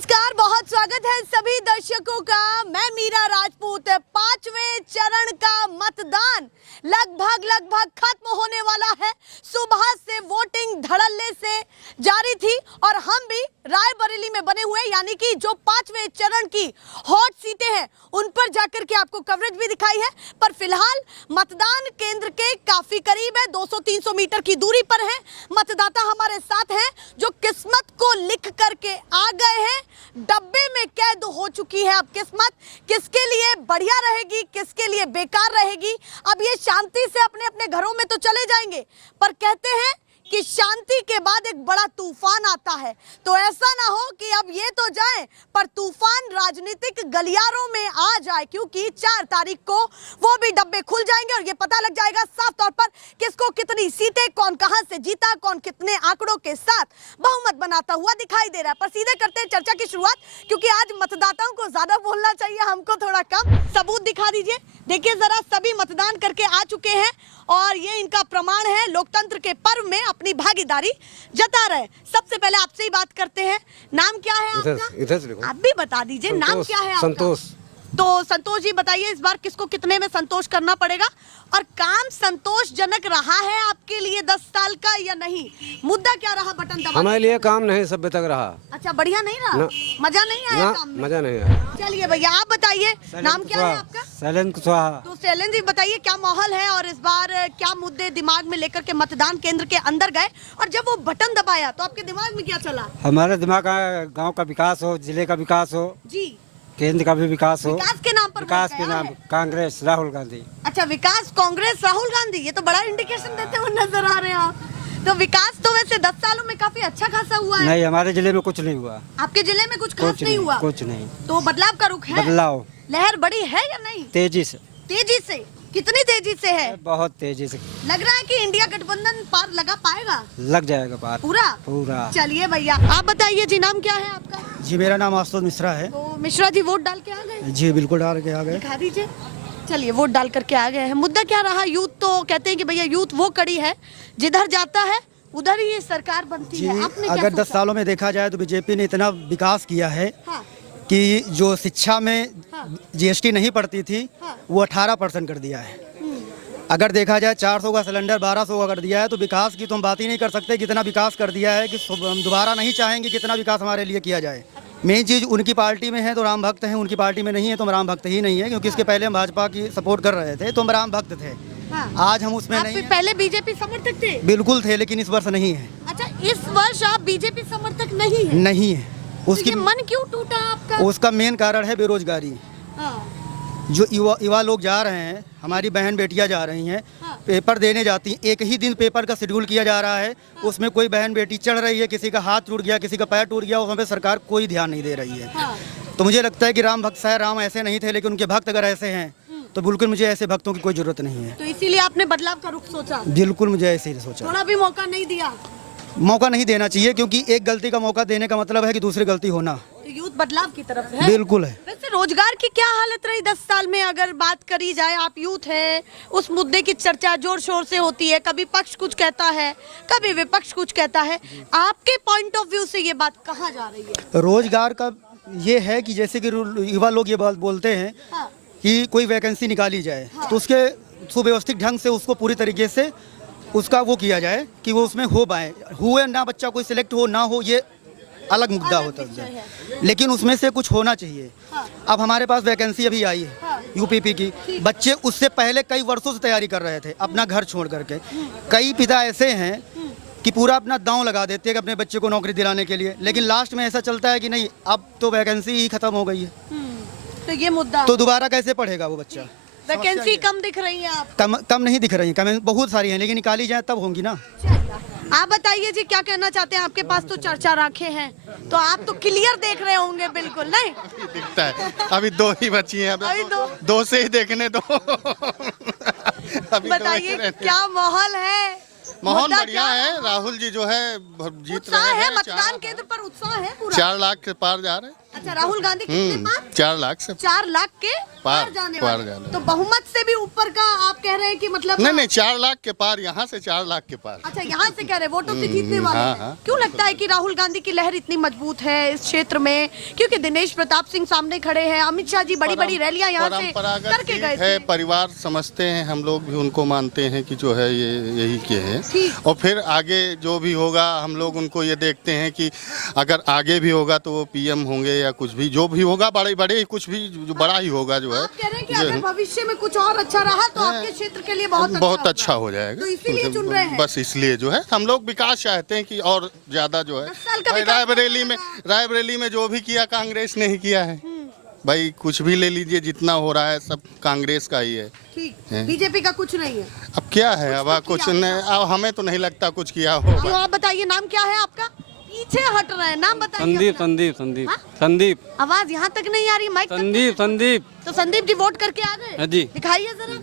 नमस्कार, बहुत स्वागत है सभी दर्शकों का। मैं मीरा राजपूत। पांचवें चरण का मतदान लगभग खत्म होने वाला है। सुबह से वोटिंग धड़ल्ले से जारी थी और हम भी रायबरेली में बने हुए, यानी कि जो पांचवें चरण की हॉट सीटें हैं उन पर जाकर के आपको कवरेज भी दिखाई है। पर फिलहाल मतदान केंद्र के काफी करीब है, 200-300 मीटर की दूरी पर है। मतदाता हमारे साथ हैं जो किस्मत को लिख करके आ गए हैं। डब्बे में कैद हो चुकी है अब किस्मत। किसके लिए बढ़िया रहेगी, किसके लिए बेकार रहेगी, अब ये शांति से अपने अपने घरों में तो चले जाएंगे, पर कहते हैं कि शांति के बाद एक बड़ा तूफान आता है। तो ऐसा ना हो कि अब ये तो जाए पर तूफान राजनीतिक गलियारों में आ जाए, क्योंकि 4 तारीख को वो भी डब्बे खुल जाएंगे और ये पता लग जाएगा साफ तौर पर किसको कितनी सीटें, कौन कहां से जीता, कौन कितने आंकड़ों के साथ बहुमत बनाता हुआ दिखाई दे रहा है। पर सीधे करते हैं चर्चा की शुरुआत, क्योंकि आज मतदाताओं को ज्यादा बोलना चाहिए, हमको थोड़ा कम। सबूत दिखा दीजिए। देखिए जरा, सभी मतदान करके आ चुके हैं और ये इनका प्रमाण है, लोकतंत्र के पर्व में अपनी भागीदारी जता रहे। सबसे पहले आपसे ही बात करते हैं, नाम क्या है आपका? इधर आप भी बता दीजिए, नाम क्या है आपका? संतोष। तो संतोष जी बताइए, इस बार किसको कितने में संतोष करना पड़ेगा और काम संतोषजनक रहा है आपके लिए 10 साल का या नहीं? मुद्दा क्या रहा बटन दबाने? हमारे लिए काम नहीं सभ्य तक रहा। अच्छा, बढ़िया नहीं रहा, मजा नहीं आया काम में? मजा नहीं आया। चलिए भैया आप बताइए, नाम क्या है आपका? शैलेंद्र कुशवाहा। तो शैलेंद्र जी बताइए, क्या माहौल है और इस बार क्या मुद्दे दिमाग में लेकर के मतदान केंद्र के अंदर गए और जब वो बटन दबाया तो आपके दिमाग में क्या चला? हमारे दिमाग का गांव का विकास हो, जिले का विकास हो, जी, केंद्र का भी विकास हो। विकास के नाम पर विकास वोट के गया नाम है? कांग्रेस राहुल गांधी। अच्छा, विकास कांग्रेस राहुल गांधी, ये तो बड़ा इंडिकेशन देते हुए नजर आ रहे हैं आप। तो विकास तो वैसे 10 सालों में काफी अच्छा खासा हुआ है। नहीं, हमारे जिले में कुछ नहीं हुआ। आपके जिले में कुछ खास नहीं हुआ? कुछ नहीं। तो बदलाव का रुख है? बदलाव, लहर बड़ी है या नहीं? तेजी से। तेजी से? कितनी तेजी से है? बहुत तेजी से। लग रहा है कि इंडिया गठबंधन पार लगा पाएगा? लग जाएगा पार पूरा? पूरा। चलिए भैया आप बताइए जी, नाम क्या है आपका? जी, मेरा नाम आशुतोष मिश्रा है। तो मिश्रा जी वोट डाल के आ गए? जी बिल्कुल डाल के आ गए। दिखा दीजिए। चलिए, वोट डाल करके आ गए हैं। मुद्दा क्या रहा? यूथ तो कहते हैं कि भैया यूथ वो कड़ी है जिधर जाता है उधर ही ये सरकार बनती जी, है। आपने क्या अगर 10 सोचा? सालों में देखा जाए तो बीजेपी ने इतना विकास किया है हाँ, कि जो शिक्षा में हाँ। जीएसटी नहीं पड़ती थी हाँ। वो 18% कर दिया है। अगर देखा जाए 400 का सिलेंडर 1200 का कर दिया है, तो विकास की तो हम बात ही नहीं कर सकते। कितना विकास कर दिया है कि हम दोबारा नहीं चाहेंगे कितना विकास हमारे लिए किया जाए। मेन चीज़ उनकी पार्टी में है तो राम भक्त हैं, उनकी पार्टी में नहीं है तो हम राम भक्त ही नहीं है, क्योंकि इसके पहले हम भाजपा की सपोर्ट कर रहे थे तो हम राम भक्त थे। हाँ। आज हम उसमें आप नहीं भी हैं। पहले बीजेपी समर्थक थे? बिल्कुल थे, लेकिन इस वर्ष नहीं है। अच्छा, इस वर्ष आप बीजेपी समर्थक नहीं है? नहीं है। तो उसकी ये मन क्यों टूटा आपका? उसका मेन कारण है बेरोजगारी। हाँ, जो युवा लोग जा रहे हैं, हमारी बहन बेटियां जा रही हैं, हाँ। पेपर देने जाती हैं, एक ही दिन पेपर का शेड्यूल किया जा रहा है। उसमें कोई बहन बेटी चढ़ रही है, किसी का हाथ टूट गया, किसी का पैर टूट गया, उसमें पे सरकार कोई ध्यान नहीं दे रही है। हाँ। तो मुझे लगता है कि राम भक्त शायद राम ऐसे नहीं थे, लेकिन उनके भक्त अगर ऐसे हैं तो बिल्कुल मुझे ऐसे भक्तों की कोई जरूरत नहीं है। तो इसीलिए आपने बदलाव का रुख सोचा? बिल्कुल मुझे ऐसे ही सोचा। थोड़ा भी मौका नहीं दिया? मौका नहीं देना चाहिए, क्योंकि एक गलती का मौका देने का मतलब है कि दूसरी गलती होना। तो यूथ बदलाव की तरफ है? बिल्कुल है। वैसे रोजगार की क्या हालत रही 10 साल में अगर बात करी जाए? आप यूथ है, उस मुद्दे की चर्चा जोर शोर से होती है, कभी पक्ष कुछ कहता है, कभी विपक्ष कुछ कहता है। आपके पॉइंट ऑफ व्यू से ये बात कहाँ जा रही है? रोजगार का ये है कि जैसे कि युवा लोग ये बात बोलते हैं हाँ, कि कोई वैकेंसी निकाली जाए तो उसके सुव्यवस्थित ढंग से उसको पूरी तरीके से उसका वो किया जाए कि वो उसमें हो पाए। हुए ना बच्चा कोई सिलेक्ट हो ना हो, ये अलग मुद्दा होता है, लेकिन उसमें से कुछ होना चाहिए। हाँ। अब हमारे पास वैकेंसी अभी आई है हाँ। यूपीपी की। बच्चे उससे पहले कई वर्षों से तैयारी कर रहे थे अपना घर छोड़ करके। कई पिता ऐसे हैं कि पूरा अपना दांव लगा देते हैं कि अपने बच्चे को नौकरी दिलाने के लिए, लेकिन लास्ट में ऐसा चलता है कि नहीं, अब तो वैकेंसी ही खत्म हो गई है, तो ये मुद्दा, तो दोबारा कैसे पढ़ेगा वो बच्चा? वैकेंसी कम दिख रही है आप? कम नहीं दिख रही है, कम बहुत सारी हैं, लेकिन निकाली जाए तब होंगी ना। आप बताइए जी, क्या कहना चाहते हैं? आपके पास तो चर्चा रखे हैं, तो आप तो क्लियर देख रहे होंगे। बिल्कुल नहीं दिखता है, अभी 2 ही बची हैं। अभी 2 से ही देखने दो। बताइए क्या माहौल है? माहौल मुद्दा बढ़िया क्या है। राहुल जी जो है जीत उत्साह रहे है, हैं। मतदान केंद्र पर उत्साह है पूरा? 4 लाख के पार जा रहे हैं। अच्छा, राहुल गांधी कितने पार? 4 लाख से 4 लाख के पार जाने पार वाले। जाने। तो बहुमत से भी ऊपर का आप कह रहे हैं कि मतलब नहीं 4 लाख के पार, यहाँ से 4 लाख के पार। अच्छा, यहाँ से कह रहे हैं वोटों से जीतने वाले हाँ, हैं। हाँ। क्यों लगता है कि राहुल गांधी की लहर इतनी मजबूत है इस क्षेत्र में? क्योंकि दिनेश प्रताप सिंह सामने खड़े हैं, अमित शाह जी बड़ी बड़ी रैलियां यहाँ से परंपरागत करके जीत गए है, थे। परिवार समझते हैं, हम लोग भी उनको मानते हैं कि जो है ये यही के हैं। ठीक। और फिर आगे जो भी होगा हम लोग उनको ये देखते हैं कि अगर आगे भी होगा तो वो पीएम होंगे या कुछ भी जो भी होगा, बड़े बड़े कुछ भी जो बड़ा ही होगा जो है। आप कह रहे हैं कि जो अगर है, भविष्य में कुछ और अच्छा रहा तो आपके क्षेत्र के लिए बहुत अच्छा हो जाएगा। तो इसीलिए चुन रहे हैं। बस इसलिए जो है हम लोग विकास चाहते हैं कि और ज्यादा जो है। 10 साल का भाई विकास रायबरेली में जो भी किया कांग्रेस ने ही किया है। भाई कुछ भी ले लीजिए, जितना हो रहा है सब कांग्रेस का ही है। ठीक, हैं? बीजेपी का कुछ नहीं है। अब क्या है, अब कुछ नहीं, अब हमें तो नहीं लगता कुछ किया हो। तो आप बताइए, नाम क्या है आपका? पीछे हट रहे हैं, नाम बताइए संदीप अपना। संदीप संदीप हाँ? संदीप आवाज यहाँ तक नहीं आ रही, माइक तक। संदीप संदीप तो संदीप जी वोट करके आ गए? हाँ जी। दिखाइए जरा।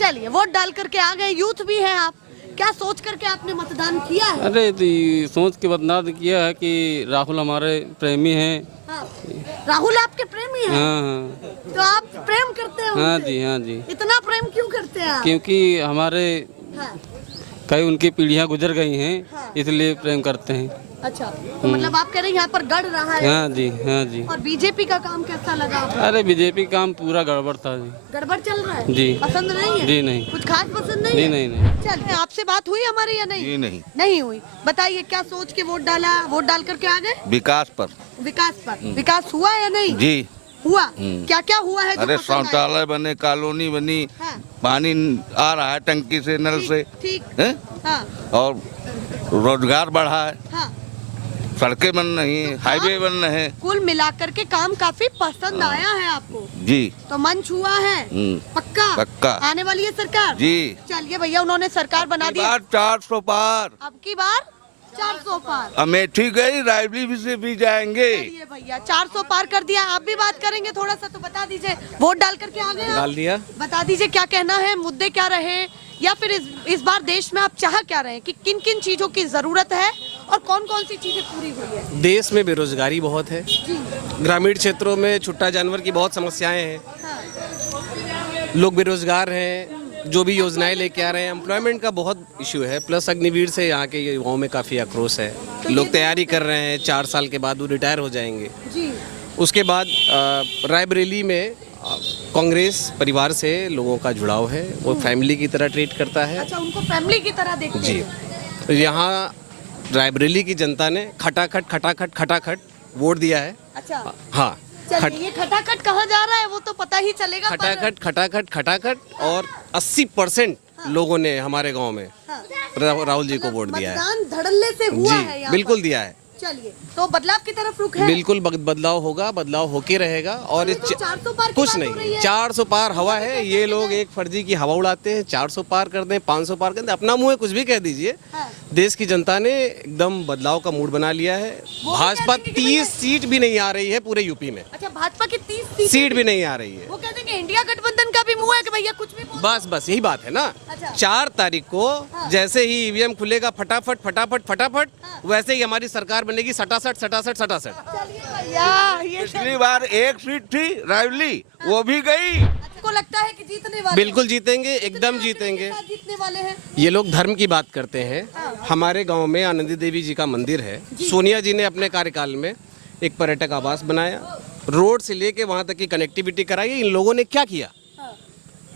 चलिए, वोट डाल करके आ गए, यूथ भी हैं आप। क्या सोच करके आपने मतदान किया है? अरे तो ये सोच के बदनाम किया है कि राहुल हमारे प्रेमी हैं। हाँ। राहुल आपके प्रेमी हैं? हाँ हाँ तो आप प्रेम करते हैं हाँ उनसे? जी हाँ जी, इतना प्रेम क्यों करते हैं आप? क्योंकि हमारे हाँ। कई उनकी पीढ़ियां गुजर गई हैं, हाँ। इसलिए प्रेम करते हैं। अच्छा, तो मतलब आप कह रहे हैं यहाँ पर गढ़ रहा है। हाँ जी हाँ जी। और बीजेपी का काम कैसा लगा आपको? अरे बीजेपी काम पूरा गड़बड़ था जी। गड़बड़ चल रहा है? जी। पसंद नहीं है? जी नहीं। कुछ खास पसंद नहीं नहीं है? नहीं नहीं। चलिए, आपसे बात हुई हमारी या नहीं? जी नहीं। नहीं हुई। बताइए, क्या सोच के वोट डाला? वोट डाल करके आ गए? विकास पर। विकास पर। विकास हुआ या नहीं? जी हुआ। क्या क्या हुआ है जो अरे पसंद आया? शौचालय बने, कॉलोनी बनी, हाँ। पानी आ रहा है टंकी से, नल से, ठीक। हैं? हाँ और रोजगार बढ़ा है, हाँ। सड़कें बन रही हैं, हाईवे बन रहे हैं। कुल मिलाकर के काम काफी पसंद आया है आपको, जी तो मन छुआ है? पक्का? पक्का। आने वाली है सरकार? जी। चलिए भैया, उन्होंने सरकार बना दी। 400 पार। अब की बार 400 पार। अमेठी गई, रायबली भी से भी जाएंगे। चलिए भैया, 400 पार कर दिया। आप भी बात करेंगे थोड़ा सा, तो बता दीजिए, वोट डाल करके आ गए आप? डाल दिया। बता दीजिए क्या कहना है, मुद्दे क्या रहे, या फिर इस बार देश में आप चाह क्या रहे हैं कि किन किन चीजों की जरूरत है और कौन कौन सी चीजें पूरी हुई है? देश में बेरोजगारी बहुत है, जी। ग्रामीण क्षेत्रों में छुट्टा जानवर की बहुत समस्याएं हैं, हाँ। लोग बेरोजगार हैं, जो भी योजनाएं लेके आ रहे हैं, एम्प्लॉयमेंट का बहुत इशू है। प्लस अग्निवीर से यहाँ के युवाओं में काफ़ी आक्रोश है, लोग तैयारी कर रहे हैं, 4 साल के बाद वो रिटायर हो जाएंगे। जी। उसके बाद रायबरेली में कांग्रेस परिवार से लोगों का जुड़ाव है, वो फैमिली की तरह ट्रीट करता है। अच्छा, उनको फैमिली की तरह देखते जी। हैं। तो यहाँ रायबरेली की जनता ने खटाखट वोट दिया है। अच्छा, हाँ, चलिए, ये खटाखट कहाँ जा रहा है वो तो पता ही चलेगा। खटाखट और 80% लोगों ने हमारे गांव में हाँ। राहुल जी को वोट दिया है। मतदान धड़ल्ले से हुआ है जी यहाँ बिल्कुल पर। दिया है। चलिए, तो बदलाव की तरफ रुख है। बिल्कुल बदलाव होगा, बदलाव होके रहेगा। और अभी तो 400 पार की कुछ बात हो नहीं रही है, है। 400 पार हवा है। ये लोग एक फर्जी की हवा उड़ाते हैं, 400 पार कर दें, 500 पार कर दें, अपना मुंह है कुछ भी कह दीजिए। हाँ। देश की जनता ने एकदम बदलाव का मूड बना लिया है। वो भाजपा कहते हैं कि 30 सीट भी नहीं आ रही है पूरे यूपी में, अच्छा, भाजपा की 30 सीट भी नहीं आ रही है। वो कहते हैं कि इंडिया गठबंधन का भी मुंह है कि भैया कुछ भी बोल। बस यही बात है ना। अच्छा। 4 तारीख को हाँ। जैसे ही ईवीएम खुलेगा, फटाफट वैसे ही हमारी सरकार बनेगी, सटासट। चलिए भैया, ये पिछली बार एक सीट थी रायबली, वो भी गई। आपको लगता है कि जीतने वाले? बिल्कुल जीतेंगे, एकदम कितने जीतेंगे। के साथ जीतने वाले हैं? ये लोग धर्म की बात करते हैं। हमारे गांव में आनंदी देवी जी का मंदिर है। सोनिया जी ने अपने कार्यकाल में एक पर्यटक आवास बनाया, रोड से लेके वहां तक की कनेक्टिविटी कराई। इन लोगों ने क्या किया? हाँ।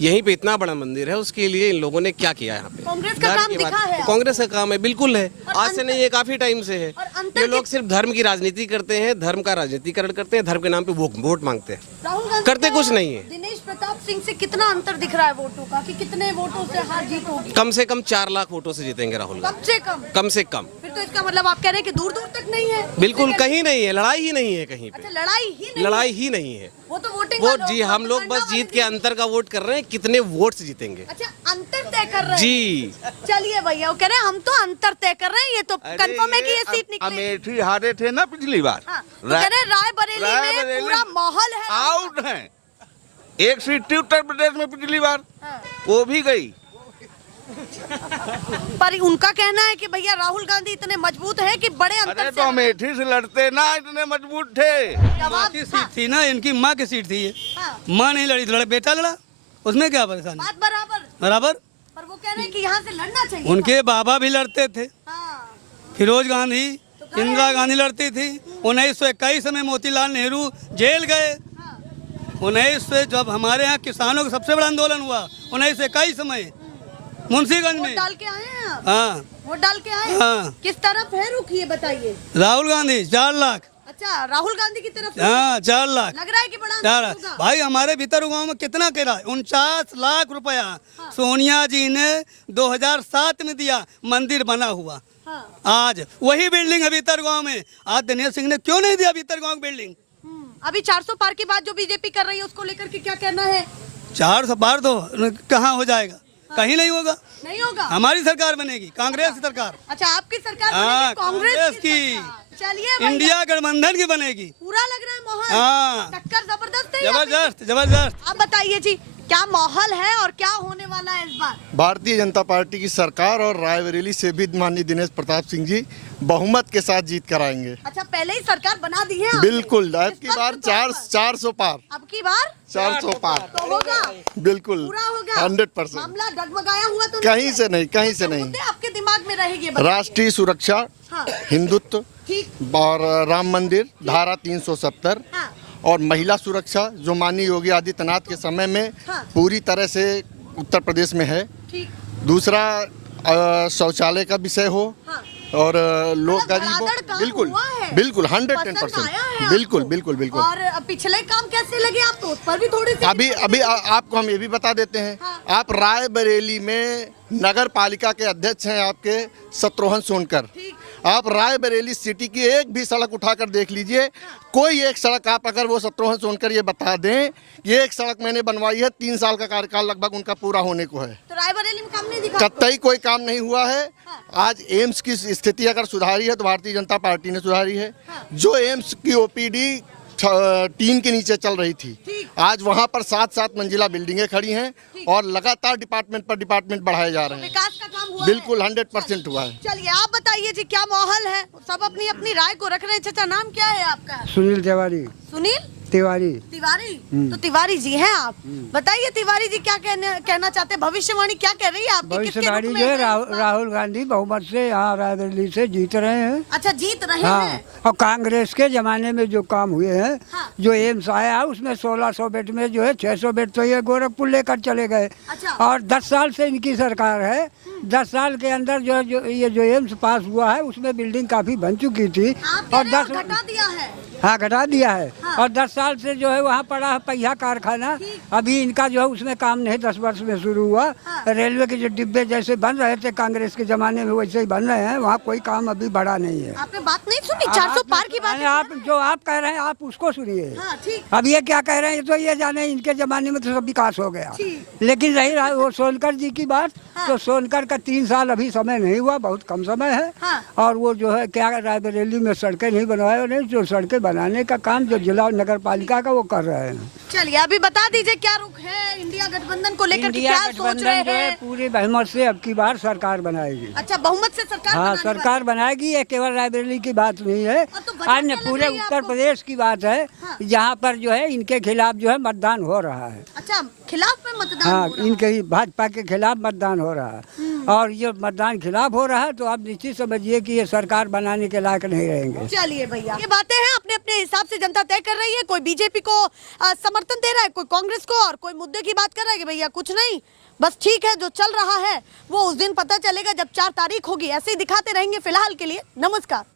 यहीं पे इतना बड़ा मंदिर है, उसके लिए इन लोगों ने क्या किया यहाँ पे? कांग्रेस का धर्म काम की बात- दिखा है? कांग्रेस का काम है, बिल्कुल है। और आज से नहीं, ये काफी टाइम से है। और अंतर ये लोग सिर्फ धर्म की राजनीति करते हैं, धर्म का राजनीतिकरण करते हैं, धर्म के नाम पे वोट मांगते हैं। राहुल गांधी करते का कुछ नहीं है। दिनेश प्रताप सिंह से कितना अंतर दिख रहा है वोटों का, कि कितने वोटों से हार जीत होगी? कम से कम 4 लाख वोटों से जीतेंगे राहुल गांधी, कम से कम? कम से कम। फिर तो इसका मतलब आप कह रहे हैं कि दूर दूर तक नहीं है? बिल्कुल कहीं नहीं है, लड़ाई ही नहीं है कहीं अच्छा, पे, लड़ाई ही नहीं? लड़ाई ही नहीं है। वो तो वोटिंग वो वालों- जी, हम लोग बस जीत के अंतर का वोट कर रहे हैं, कितने वोट से जीतेंगे। अच्छा, अंतर तय कर रहे हैं? जी। चलिए भैया, वो कह रहे हैं हम तो अंतर तय कर रहे हैं, ये तो कंफर्म है कि ये सीट निकलेगी। अमेठी हारे थे ना पिछली बार। हाँ, तो कह रहे हैं रायबरेली में पूरा माहौल है। आउट है। एक सीट थी उत्तर प्रदेश में पिछली बार, हाँ। वो भी गई। पर उनका कहना है कि भैया राहुल गांधी इतने मजबूत हैं कि बड़े अरे अंतर तो से अमेठी से लड़ते ना, इतने मजबूत थे। जवाब की सीट थी ना, इनकी माँ की सीट थी ये। हाँ, माँ नहीं लड़ी, लड़ा बेटा लड़ा, उसमें क्या परेशानी? बात बराबर। बराबर। पर वो कह रहे हैं कि यहाँ से लड़ना चाहिए। उनके बाबा भी लड़ते थे, हाँ, फिरोज गांधी, इंदिरा गांधी लड़ती थी। 1921 में मोतीलाल नेहरू जेल गए। 19 जब हमारे यहाँ किसानों का सबसे बड़ा आंदोलन हुआ 1921 में मुंशीगंज वोट में। डाल के आए हैं आप? हाँ, वोट डाल के आए हैं? हाँ। किस तरफ है रुख ये बताइए। राहुल गांधी 4 लाख। अच्छा, राहुल गांधी की तरफ से हाँ, 4 लाख। लग रहा है कि बड़ा चार अंतर होगा। भाई हमारे भीतर गांव में कितना किराया? 49 लाख रुपया सोनिया जी ने 2007 में दिया, मंदिर बना हुआ। हाँ, आज वही बिल्डिंग है भीतर गांव में। आज दिनेश सिंह ने क्यों नहीं दिया भीतर गांव की बिल्डिंग? अभी 400 पार की बात जो बीजेपी कर रही है उसको लेकर के क्या कहना है? 400 पार तो कहाँ हो जाएगा? कहीं नहीं होगा। नहीं होगा। हमारी सरकार बनेगी, कांग्रेस की सरकार। अच्छा, आपकी सरकार हाँ, बनेगी, कांग्रेस कांग्रेस की की। सरकार। चलिए भैया, इंडिया गठबंधन की बनेगी। पूरा लग रहा है माहौल। हाँ। टक्कर जबरदस्त है यहाँ पे। जबरदस्त जबरदस्त। अब बताइए जी, क्या माहौल है और क्या होने वाला है इस बार? भारतीय जनता पार्टी की सरकार और रायबरेली से भी माननीय दिनेश प्रताप सिंह जी बहुमत के साथ जीत कर आएंगे। अच्छा, पहले ही सरकार बना दी है आपने? बिल्कुल, अब की बार स्पष्ट तौर पर। 400 पार, अब की बार 400 पार, तो होगा, बिल्कुल पूरा होगा। 100%। मामला डगमगाया हुआ तो कहीं से नहीं, कहीं से नहीं। मुद्दे आपके दिमाग में रहेंगे, बताइए। राष्ट्रीय सुरक्षा, हाँ, हिंदुत्व ठीक। और राम मंदिर, धारा 370 हाँ, और महिला सुरक्षा जो माननीय योगी आदित्यनाथ के समय में हाँ। पूरी तरह से उत्तर प्रदेश में है। ठीक। दूसरा शौचालय का विषय हो हाँ। और लोग मतलब गरीबों, धड़ाधड़ काम बिल्कुल हुआ है। बिल्कुल पसंद आया है 110%, आपको? बिल्कुल बिल्कुल बिल्कुल। और पिछले काम कैसे लगे आपको? उस पर भी थोड़ी सी अभी आपको हम ये भी बता देते हैं। हाँ। आप रायबरेली में नगर पालिका के अध्यक्ष हैं आपके शत्रुघ्न सोनकर। ठीक। आप रायबरेली सिटी की एक भी सड़क उठाकर देख लीजिए, कोई एक सड़क आप अगर वो शत्रुघ्न सोनकर ये बता दें ये एक सड़क मैंने बनवाई है, 3 साल का कार्यकाल लगभग उनका पूरा होने को है, तो रायबरेली में काम नहीं दिखा? कतई कोई काम नहीं हुआ है। आज एम्स की स्थिति अगर सुधारी है तो भारतीय जनता पार्टी ने सुधारी है। जो एम्स की ओपीडी टीन के नीचे चल रही थी, आज वहां पर 7-7 मंजिला बिल्डिंगें खड़ी हैं और लगातार डिपार्टमेंट पर डिपार्टमेंट बढ़ाए जा रहे हैं। विकास का काम हुआ बिल्कुल है? 100% हुआ है। चलिए आप बताइए जी, क्या माहौल है? सब अपनी अपनी राय को रख रहे हैं। चाचा, नाम क्या है आपका? सुनील तिवारी। सुनील तिवारी। तिवारी? तो तिवारी जी हैं आप। बताइए तिवारी जी, क्या कहना चाहते हैं? भविष्यवाणी क्या कह रही है आपकी? किसके भविष्यवाणी रुख में जो है है? राहुल गांधी बहुमत से यहाँ रायबरेली से जीत रहे हैं। अच्छा, जीत रहे हाँ, हैं। और कांग्रेस के जमाने में जो काम हुए हैं, हाँ। जो एम्स आया उसमें 1600 बेड में जो है 600 बेड तो ये गोरखपुर लेकर चले गए। अच्छा। और 10 साल से इनकी सरकार है। 10 साल के अंदर जो एम्स पास हुआ है उसमें बिल्डिंग काफी बन चुकी थी आप और कह रहे हो 10 घटा दिया है? हाँ, घटा दिया है। हाँ। और 10 साल से जो है वहाँ पड़ा है पहिया कारखाना, अभी इनका जो है उसमें काम नहीं 10 वर्ष में शुरू हुआ। हाँ। रेलवे के जो डिब्बे जैसे बन रहे थे कांग्रेस के जमाने में वैसे ही बन रहे हैं, वहाँ कोई काम अभी बढ़ा नहीं है। आपने बात नहीं सुनी? 400 पार की बात है? आप जो आप कह रहे हैं आप उसको सुनिए। हाँ, ठीक। अब ये क्या कह रहे हैं तो ये जाने इनके जमाने में तो सब विकास हो गया। ठीक। लेकिन रही रहा वो सोनकर जी की बात, हाँ। तो सोनकर का 3 साल अभी समय नहीं हुआ, बहुत कम समय है। हाँ। और वो जो है क्या रायबरेली में सड़कें नहीं बनवाए, नहीं जो सड़कें बनाने का काम जो जिला नगर पालिका का वो कर रहे हैं। चलिए अभी बता दीजिए क्या रुख है इंडिया गठबंधन को लेकर के? इंडिया क्या सोच गठबंधन रहे जो है हैं? पूरी बहुमत से अब की बार सरकार बनाएगी। अच्छा, बहुमत से सरकार हाँ, बनाने सरकार बनाएगी। ये केवल रायबरेली की बात नहीं है, तो वजह अन्य क्या लग पूरे रही है उत्तर आपको? प्रदेश की बात है। हाँ। जहाँ पर जो है इनके खिलाफ जो है मतदान हो रहा है। अच्छा, खिलाफ में मतदान हाँ, हो रहा है। इनके ही भाजपा के खिलाफ मतदान हो रहा है। और ये मतदान खिलाफ हो रहा है तो आप निश्चित समझिए कि ये सरकार बनाने के लायक नहीं रहेंगे। चलिए भैया, ये बातें हैं अपने अपने हिसाब से जनता तय कर रही है। कोई बीजेपी को समर्थन दे रहा है, कोई कांग्रेस को, और कोई मुद्दे की बात कर रहा है कि भैया कुछ नहीं, बस ठीक है, जो चल रहा है वो उस दिन पता चलेगा जब 4 तारीख होगी। ऐसे ही दिखाते रहेंगे। फिलहाल के लिए नमस्कार।